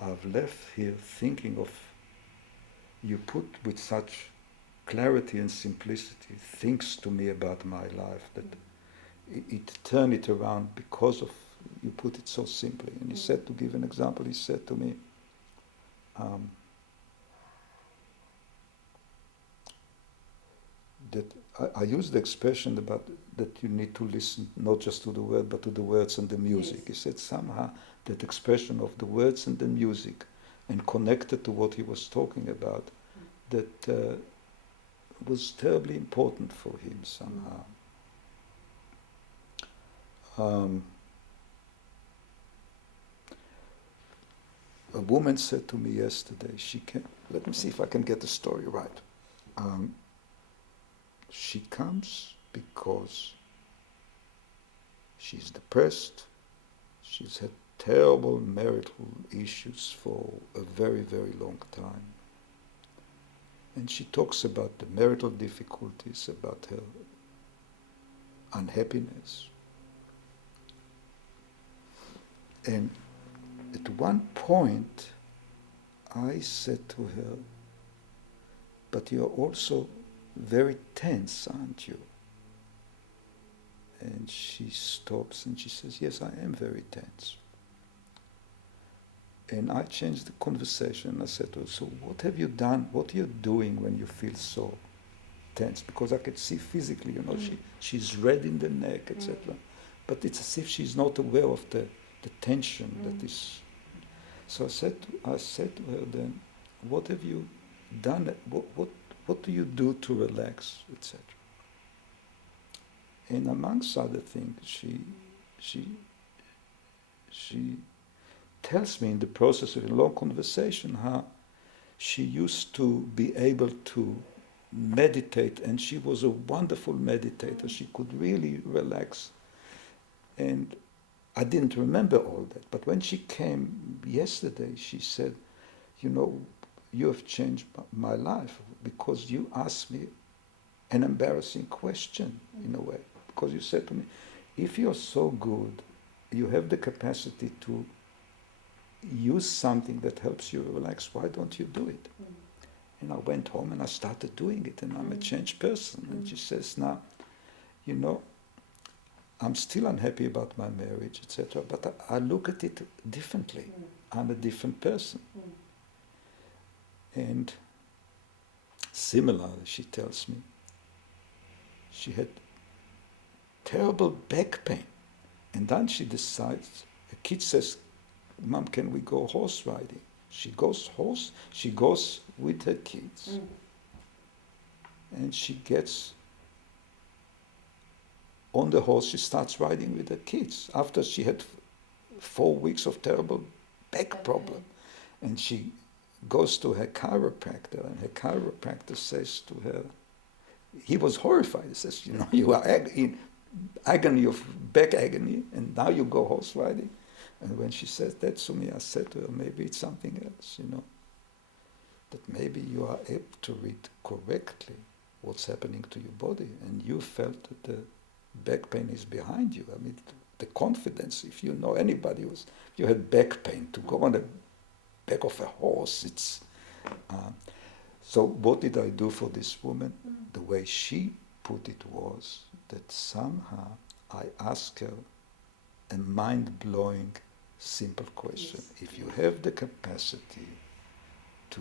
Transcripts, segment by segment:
I've left here thinking of, you put with such clarity and simplicity things to me about my life that it turned it around because of, you put it so simply. And he said, to give an example, he said to me, um, that I used the expression about that you need to listen not just to the word but to the words and the music. Yes. He said somehow that expression of the words and the music and connected to what he was talking about, that was terribly important for him somehow. A woman said to me yesterday, let me see if I can get the story right. She comes because she's depressed, she's had terrible marital issues for a very, very long time. And she talks about the marital difficulties, about her unhappiness. And at one point, I said to her, but you're also very tense, aren't you? And she stops and she says, yes, I am very tense. And I changed the conversation. I said to her, so what have you done? What are you doing when you feel so tense? Because I could see physically, she's red in the neck, etc. But it's as if she's not aware of the tension that is. So I said to her then, what have you done? What do you do to relax, etc.? And amongst other things, she tells me in the process of a long conversation how she used to be able to meditate, and she was a wonderful meditator. She could really relax. And I didn't remember all that. But when she came yesterday, she said, you have changed my life because you asked me an embarrassing question in a way. Because you said to me, if you're so good, you have the capacity to use something that helps you relax, why don't you do it? And I went home and I started doing it, and I'm a changed person. And she says, now, I'm still unhappy about my marriage, etc., but I look at it differently. I'm a different person. And similarly, she tells me, she had terrible back pain. And then she decides, a kid says, Mom, can we go horse riding? She goes with her kids. And she gets on the horse, she starts riding with her kids after she had 4 weeks of terrible back problem. And she goes to her chiropractor, and her chiropractor says to her, he was horrified. He says, you are in agony of back agony, and now you go horse riding. And when she said that to me, I said to her, maybe it's something else, that maybe you are able to read correctly what's happening to your body, and you felt that the back pain is behind you. I mean, the confidence, if you know anybody if you had back pain, to go on the back of a horse, it's... So what did I do for this woman? The way she put it was that somehow I asked her a mind-blowing, simple question. Yes. If you have the capacity to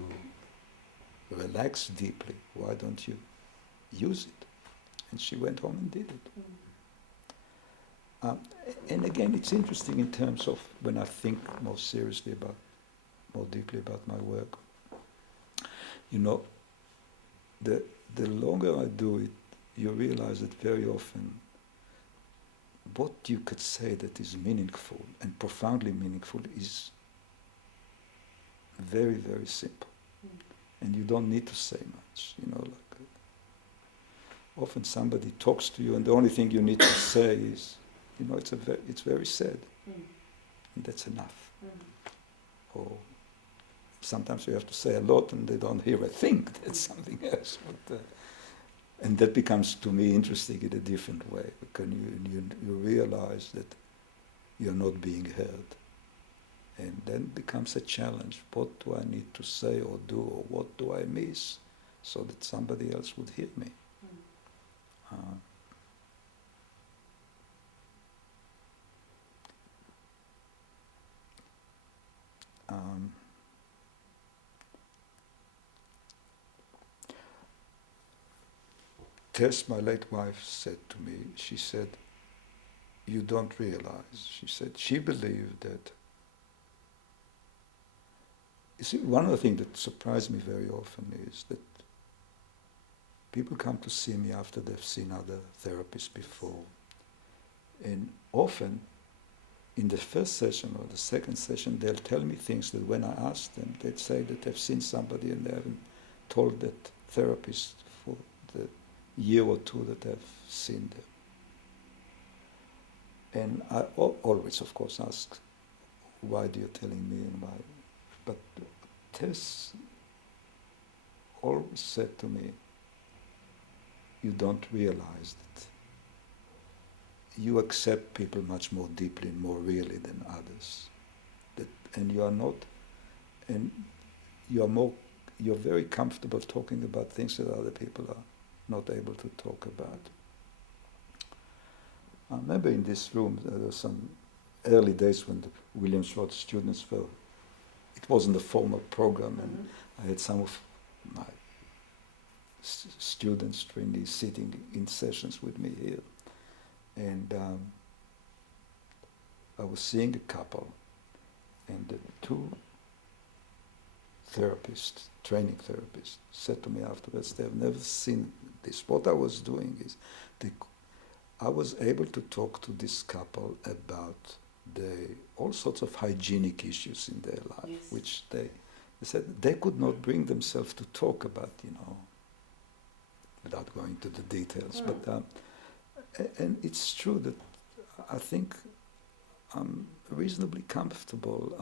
relax deeply, why don't you use it? And she went home and did it. And again, it's interesting in terms of when I think more deeply about my work. The longer I do it, you realize that very often what you could say that is meaningful and profoundly meaningful is very, very simple. And you don't need to say much, often somebody talks to you and the only thing you need to say is, it's very sad. And that's enough. Or sometimes you have to say a lot and they don't hear a thing. That's something else. But, and that becomes, to me, interesting in a different way. Because you realize that you're not being heard. And then it becomes a challenge. What do I need to say or do, or what do I miss, so that somebody else would hear me? Tess, my late wife, said to me, she said, "You don't realize," she said, she believed that. You see, one of the things that surprised me very often is that people come to see me after they've seen other therapists before. And often, in the first session or the second session, they'll tell me things that when I ask them, they'd say that they've seen somebody and they haven't told that therapist for the year or two that they've seen them. And I always, of course, ask, why do you telling me and why? But Tess always said to me, you don't realize that you accept people much more deeply and more really than others. And you are not, and you're very comfortable talking about things that other people are not able to talk about. I remember in this room there were some early days when the William Schwartz students were, it wasn't a formal program, and I had some of my students, trainees, sitting in sessions with me here. And I was seeing a couple, and the two therapists, training therapists, said to me afterwards, they've never seen this. What I was doing is, I was able to talk to this couple about all sorts of hygienic issues in their life, yes, which they said they could not bring themselves to talk about, without going into the details. But and it's true that I think I'm reasonably comfortable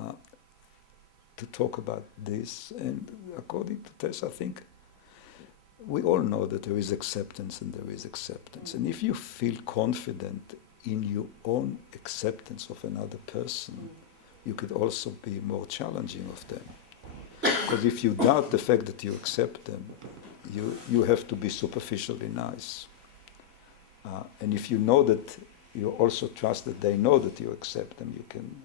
to talk about this. And according to Tess, I think we all know that there is acceptance and there is acceptance. And if you feel confident in your own acceptance of another person, you could also be more challenging of them. Because if you doubt the fact that you accept them, you have to be superficially nice. And if you know that you also trust that they know that you accept them, you can.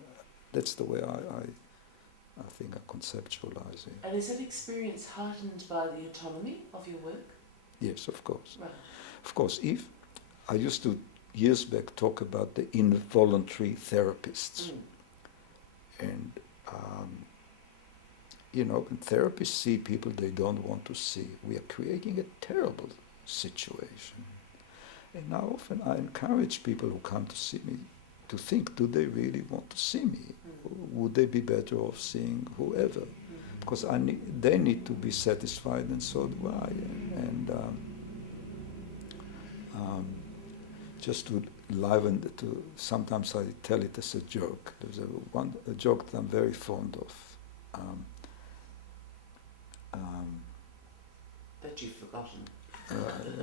That's the way I think I conceptualize it. And is that experience heightened by the autonomy of your work? Yes, of course. Right. Of course, if I used to years back talk about the involuntary therapists, and when therapists see people they don't want to see, we are creating a terrible situation. And now often I encourage people who come to see me to think, do they really want to see me? Would they be better off seeing whoever? Because they need to be satisfied, and so do I. And just to liven sometimes I tell it as a joke. There's a joke that I'm very fond of. That you've forgotten.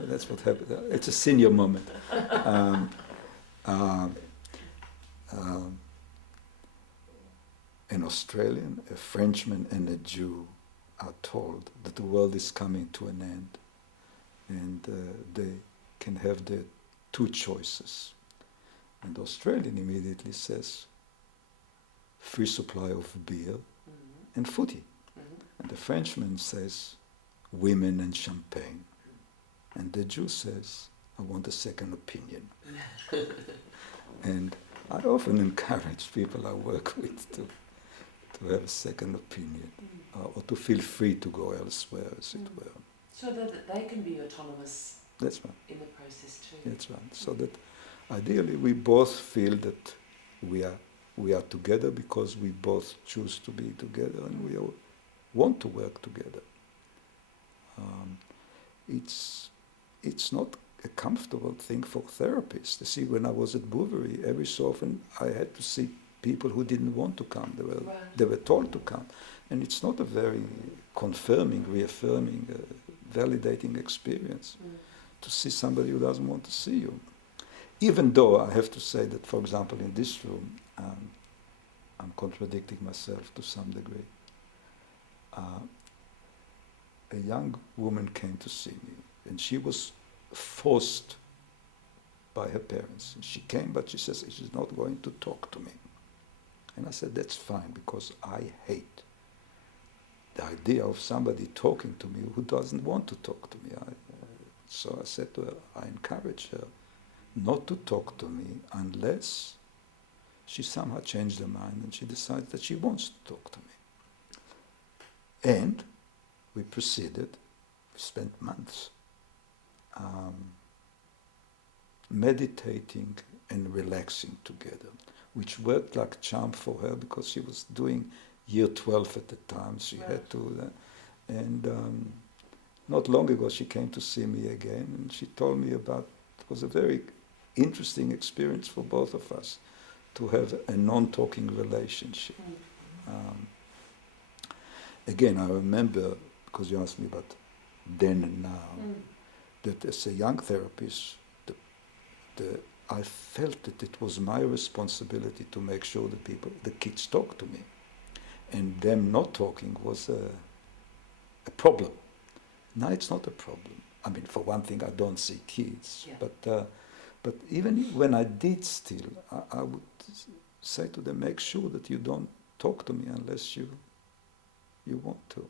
That's what happened. It's a senior moment. An Australian, a Frenchman, and a Jew are told that the world is coming to an end, and they can have their two choices. And the Australian immediately says, free supply of beer and footy. And the Frenchman says, women and champagne. And the Jew says, I want a second opinion. And I often encourage people I work with to have a second opinion, or to feel free to go elsewhere, as it were. So that they can be autonomous. That's right. In the process too. That's right. So that ideally we both feel that we are together because we both choose to be together, and we all want to work together. It's not a comfortable thing for therapists. You see, when I was at Bouverie, every so often I had to see people who didn't want to come. They were told to come. And it's not a very confirming, reaffirming, validating experience to see somebody who doesn't want to see you. Even though I have to say that, for example, in this room, I'm contradicting myself to some degree. A young woman came to see me, and she was forced by her parents. She came, but she says she's not going to talk to me. And I said, that's fine, because I hate the idea of somebody talking to me who doesn't want to talk to me. So I said to her, I encourage her not to talk to me unless she somehow changed her mind and she decides that she wants to talk to me. And we proceeded, we spent months meditating and relaxing together, which worked like charm for her because she was doing year 12 at the time. She had to, and not long ago she came to see me again, and she told me about, it was a very interesting experience for both of us to have a non-talking relationship. Again, I remember, because you asked me about then and now, that as a young therapist, I felt that it was my responsibility to make sure the kids talk to me. And them not talking was a problem. Now it's not a problem. I mean, for one thing, I don't see kids. Yeah. But even when I did still, I would say to them, make sure that you don't talk to me unless you want to.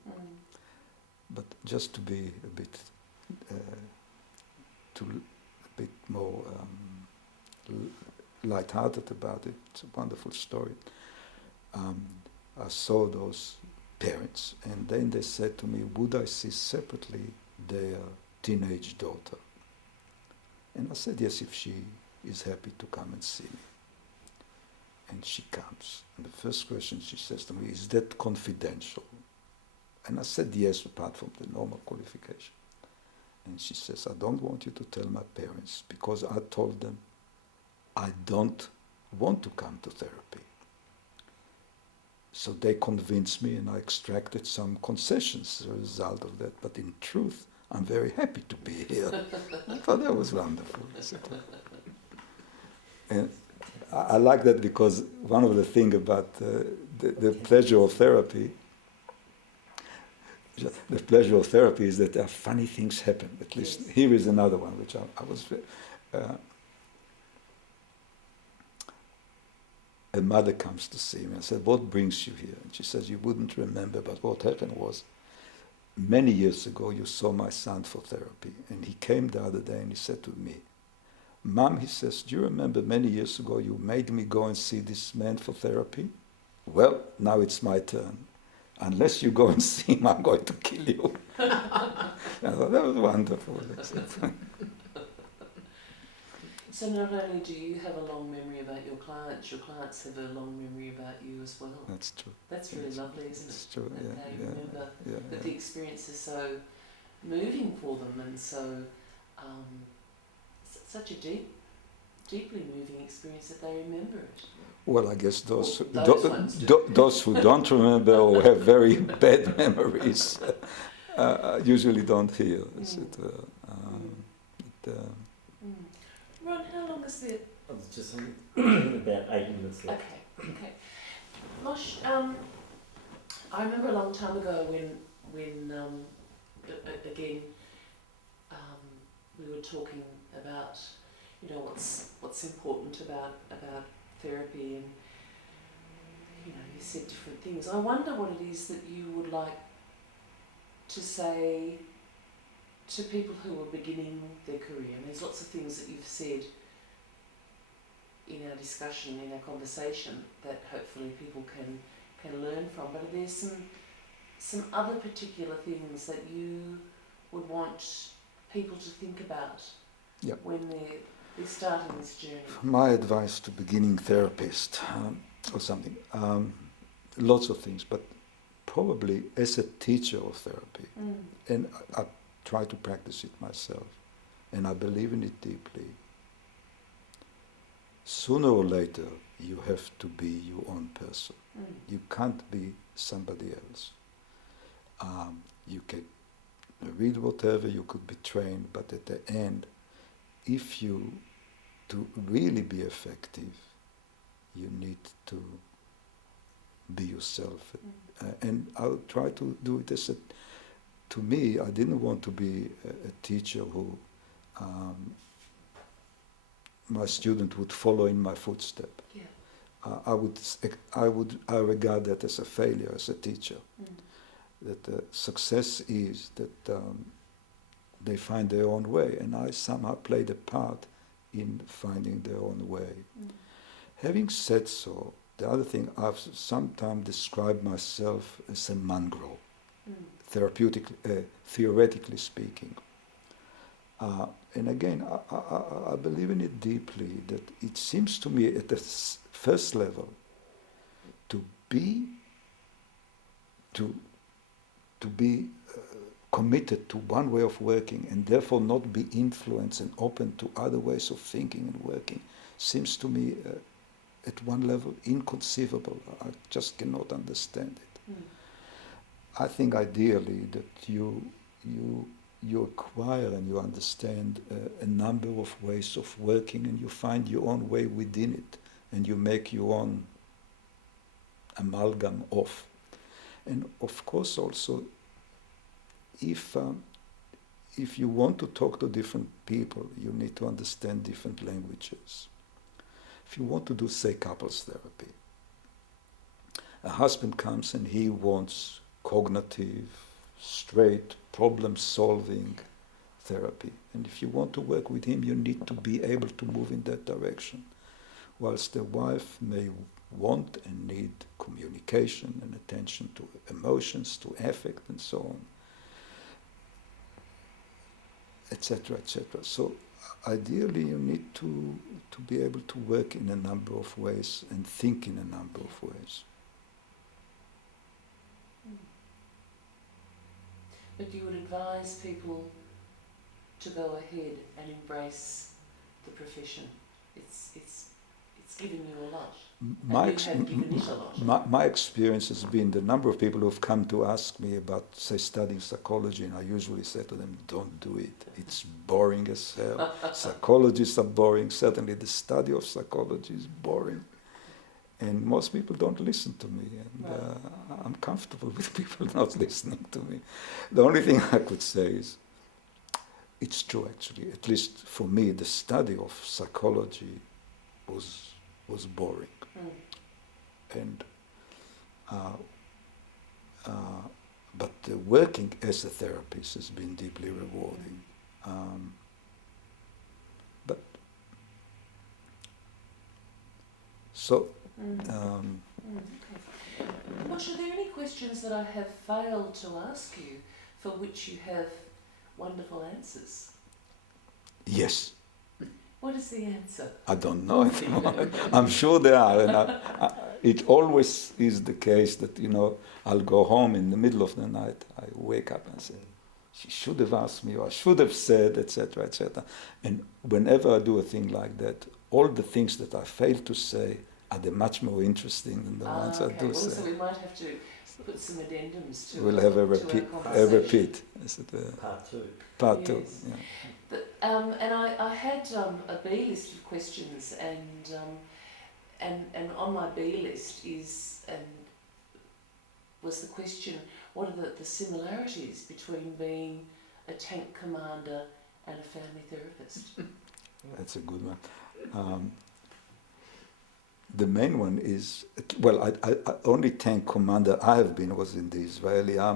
But just to be a bit more light-hearted about it, it's a wonderful story. I saw those parents, and then they said to me, would I see separately their teenage daughter? And I said, yes, if she is happy to come and see me. And she comes. And the first question she says to me, is that confidential? And I said, yes, apart from the normal qualification. And she says, I don't want you to tell my parents because I told them I don't want to come to therapy. So they convinced me and I extracted some concessions as a result of that. But in truth, I'm very happy to be here. I thought that was wonderful. And I like that because one of the things about the pleasure of therapy, the pleasure of therapy is that funny things happen. At least here is another one, which I was... a mother comes to see me. I said, what brings you here? And she says, you wouldn't remember, but what happened was, many years ago you saw my son for therapy. And he came the other day and he said to me, Mom, he says, do you remember many years ago you made me go and see this man for therapy? Well, now it's my turn. Unless you go and see him, I'm going to kill you. I thought that was wonderful. So not only do you have a long memory about your clients have a long memory about you as well. That's true. That's really lovely, isn't it? It's true, that yeah. they remember that the experience is so moving for them and so such a deeply moving experience that they remember it. Well, I guess those who don't remember or have very bad memories usually don't hear. Ron, how long is it? It's just about 8 minutes left. Okay. Mosh, I remember a long time ago when again we were talking about what's important about therapy, and you said different things. I wonder what it is that you would like to say to people who are beginning their career. And there's lots of things that you've said in our discussion, in our conversation, that hopefully people can learn from. But are there some other particular things that you would want people to think about when they're starting this journey? My advice to beginning therapists or something, lots of things, but probably as a teacher of therapy, and I try to practice it myself, and I believe in it deeply. Sooner or later, you have to be your own person. You can't be somebody else. You can read whatever, you could be trained, but at the end, to really be effective, you need to be yourself. And I'll try to do it as a, to me, I didn't want to be a teacher who my student would follow in my footstep. Yeah. I regard that as a failure as a teacher. That success is that they find their own way, and I somehow played a part in finding their own way. Having said so, the other thing, I've sometimes described myself as a mongrel, theoretically speaking. And again, I believe in it deeply, that it seems to me at the first level to be committed to one way of working and therefore not be influenced and open to other ways of thinking and working seems to me at one level inconceivable. I just cannot understand it. I think ideally that you acquire and you understand a number of ways of working, and you find your own way within it, and you make your own amalgam of. And of course also, if you want to talk to different people, you need to understand different languages. If you want to do, say, couples therapy, a husband comes and he wants cognitive, straight, problem-solving therapy. And if you want to work with him, you need to be able to move in that direction. Whilst the wife may want and need communication and attention to emotions, to affect, and so on, etc., etc. So ideally you need to be able to work in a number of ways and think in a number of ways. But you would advise people to go ahead and embrace the profession. It's given you a lot. My, and you have given it a lot. my experience has been the number of people who have come to ask me about, say, studying psychology, and I usually say to them, don't do it. It's boring as hell. Psychologists are boring. Certainly the study of psychology is boring. And most people don't listen to me, and I'm comfortable with people not listening to me. The only thing I could say is, it's true actually, at least for me, the study of psychology was boring. And but working as a therapist has been deeply rewarding. But so. Mosh, are there any questions that I have failed to ask you for which you have wonderful answers? Yes. What is the answer? I don't know at the moment. I'm sure there are. And it always is the case that, I'll go home in the middle of the night. I wake up and say, she should have asked me, or I should have said, etc., etc. And whenever I do a thing like that, all the things that I fail to say are much more interesting than the ones I do say. So we might have to put some addendums to We'll have a repeat. Is it Part two. Part two, yeah. But, and I had a B list of questions, and on my B list was the question, what are the similarities between being a tank commander and a family therapist? That's a good one. The main one is, well, I only tank commander I have been was in the Israeli army.